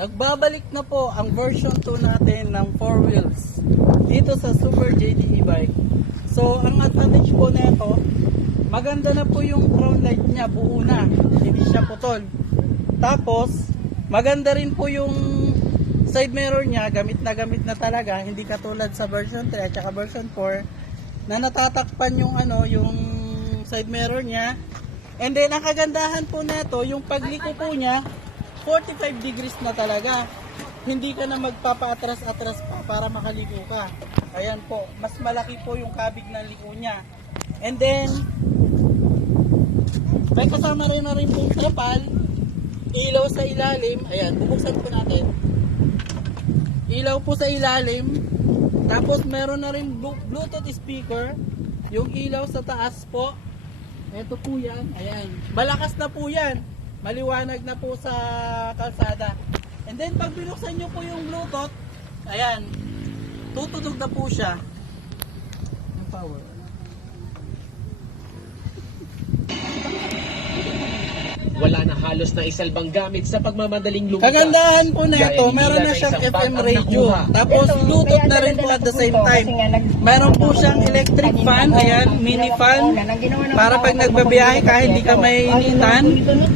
Nagbabalik na po ang version 2 natin ng 4 wheels dito sa Super JD e-bike. So ang advantage po nito, maganda na po yung crown light niya, buo na, hindi siya putol. Tapos maganda rin po yung side mirror niya, gamit na talaga, hindi katulad sa version 3 at saka version 4 na natatakpan yung yung side mirror niya. And then ang kagandahan po nito, yung pagliko po niya 45 degrees na talaga. Hindi ka na magpapaatras-atras pa para makaliko ka. Ayan po, mas malaki po yung kabig ng liko niya. And then may kasama rin na rin pong trapal, ilaw sa ilalim. Ayan, bubuksan po natin. Ilaw po sa ilalim. Tapos meron na rin Bluetooth speaker. Yung ilaw sa taas po. Ito po yan. Ayan, malakas na po yan. Maliwanag na po sa kalsada. And then pag binuksan nyo po yung Bluetooth, ayan, tutunog na po siya. Yung power. Wala na halos na isalbang gamit sa pagmamadaling lumikas. Kagandahan po na ito, Gaya meron nila na na siyang isang FM bag ang radio. nakuha. Tapos Bluetooth na rin po at the same time. Meron po siyang electric fan, ayan, mini fan. Para pag nagbabiyahe ka, hindi ka may initan.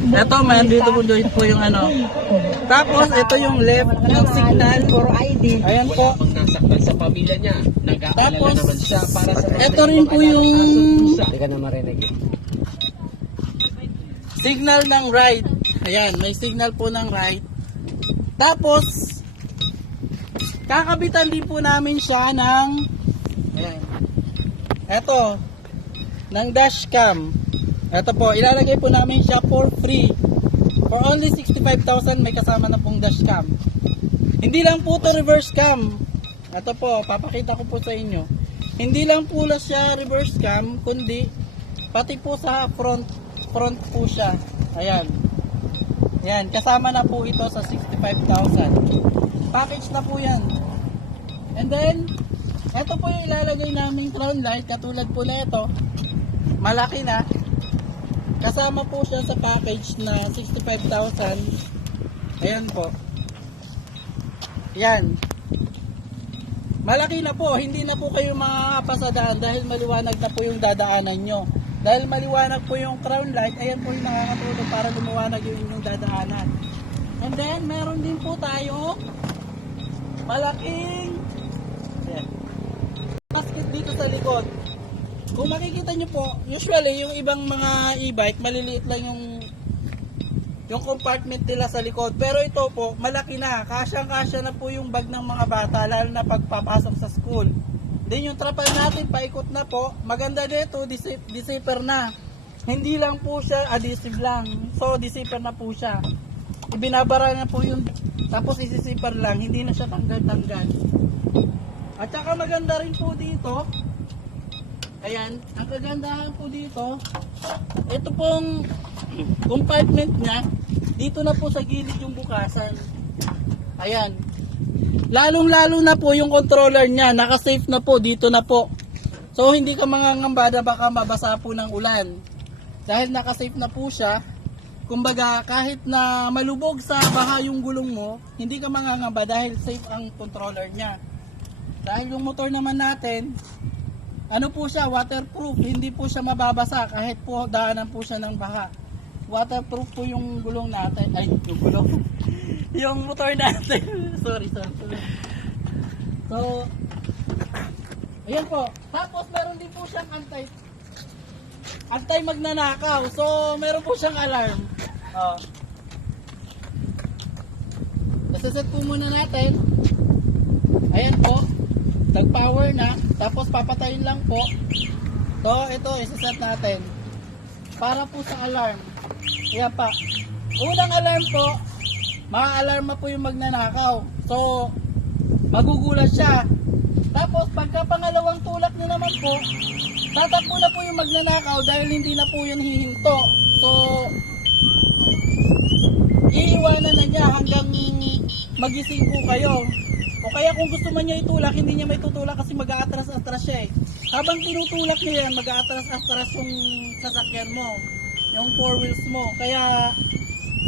Ito, man, dito po yung Tapos ito yung left ng signal. Ayan po. Pag nasaktan sa pamilya niya, nag-aalala Tapos, naman siya para sa ito rin po yung Hindi ka na marinig. signal ng right. Ayan, may signal po ng right. Tapos, kakabitan din po namin siya ng ayan, eto, ng dashcam. Eto po, ilalagay po namin siya for free. For only 65,000 may kasama na pong dashcam. Hindi lang po to reverse cam. Eto po, papakita ko po sa inyo. Hindi lang po siya reverse cam, kundi pati po sa front po siya. Ayan. Ayan, kasama na po ito sa 65,000. Package na po yan. And then, ito po yung ilalagay naming crown light. Katulad po na ito. Malaki na. Kasama po siya sa package na 65,000. Ayan po. Ayan. Malaki na po. Hindi na po kayo makakapasadaan dahil maliwanag na po yung dadaanan nyo. Dahil maliwanag po yung crown light, ayan po yung nakakatulong para lumiwanag yung inyong dadaanan. And then, meron din po tayo malaking basket dito sa likod. Kung makikita nyo po, usually yung ibang mga e-bike, maliliit lang yung compartment nila sa likod. Pero ito po, malaki na. Kasyang-kasya na po yung bag ng mga bata, lalo na pagpapasok sa school. Then yung trapal natin, paikot na po. Maganda dito, deceiver na. Hindi lang po siya adhesive lang. So, deceiver na po siya. Ibinabara na po yung, tapos isisiper lang. Hindi na siya tanggal-tanggal. At saka maganda rin po dito. Ayan, ang kagandahan po dito, ito pong compartment niya, dito na po sa gilid yung bukasan. Ayan. Lalong-lalo na po yung controller niya, naka-safe na po, dito na po. So hindi ka mangangambada baka mabasa po ng ulan. Dahil naka-safe na po siya, kumbaga kahit na malubog sa baha yung gulong mo, hindi ka mangangamba dahil safe ang controller niya. Dahil yung motor naman natin, ano po siya, waterproof, hindi po siya mababasa kahit po daanan po siya ng baha. Waterproof po yung gulong natin, ay yung gulong. Yung motor natin. sorry. So, ayan po. Tapos meron din po siyang antay magnanakaw. So, meron po siyang alarm. Oh. Nasaset po muna natin. Ayan po. Nag-power na. Tapos papatayin lang po. So, ito, isaset natin. Para po sa alarm. Ayan pa. Unang alarm po, ma-alarma po yung magnanakaw. So, magugulat siya. Tapos, pagka pangalawang tulak niya naman po, tatakbo na po yung magnanakaw dahil hindi na po yun hihinto. So, iiwanan na niya hanggang magising po kayo. O kaya kung gusto man niya itulak, hindi niya may tutulak kasi mag-aatras-atras siya eh. Habang tinutulak niya yan, mag-aatras-atras yung sasakyan mo. Yung 4 wheels mo. Kaya,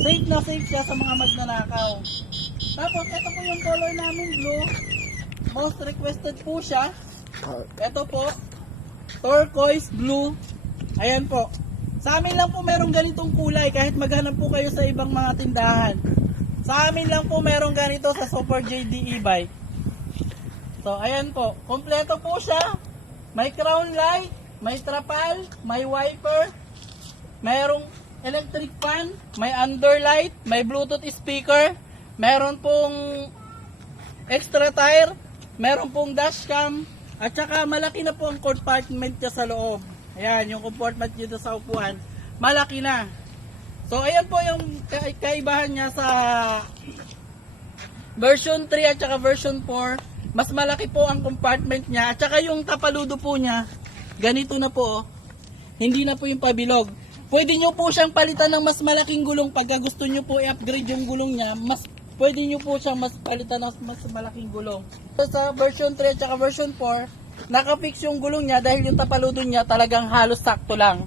safe na safe siya sa mga magnanakaw. Tapos, ito po yung color namin, blue. Most requested po siya. Ito po, turquoise blue. Ayan po. Sa amin lang po merong ganitong kulay kahit maghanap po kayo sa ibang mga tindahan. Sa amin lang po merong ganito sa Super JD e-bike. So, ayan po. Kompleto po siya. May crown light, may trapal, may wiper, mayroong electric fan, may underlight, may Bluetooth speaker, meron pong extra tire, meron pong dashcam, at saka malaki na po ang compartment niya sa loob. Ayan, yung compartment dito sa upuan, malaki na. So, ayan po yung kaibahan niya sa version 3 at saka version 4. Mas malaki po ang compartment niya. At saka yung tapaludo po niya, ganito na po. Hindi na po yung pabilog. Pwede nyo po siyang palitan ng mas malaking gulong. Pagka gusto nyo po i-upgrade yung gulong niya, pwede nyo po siyang palitan ng mas malaking gulong. Sa version 3 at saka version 4, nakafix yung gulong niya dahil yung tapaludo niya talagang halos sakto lang.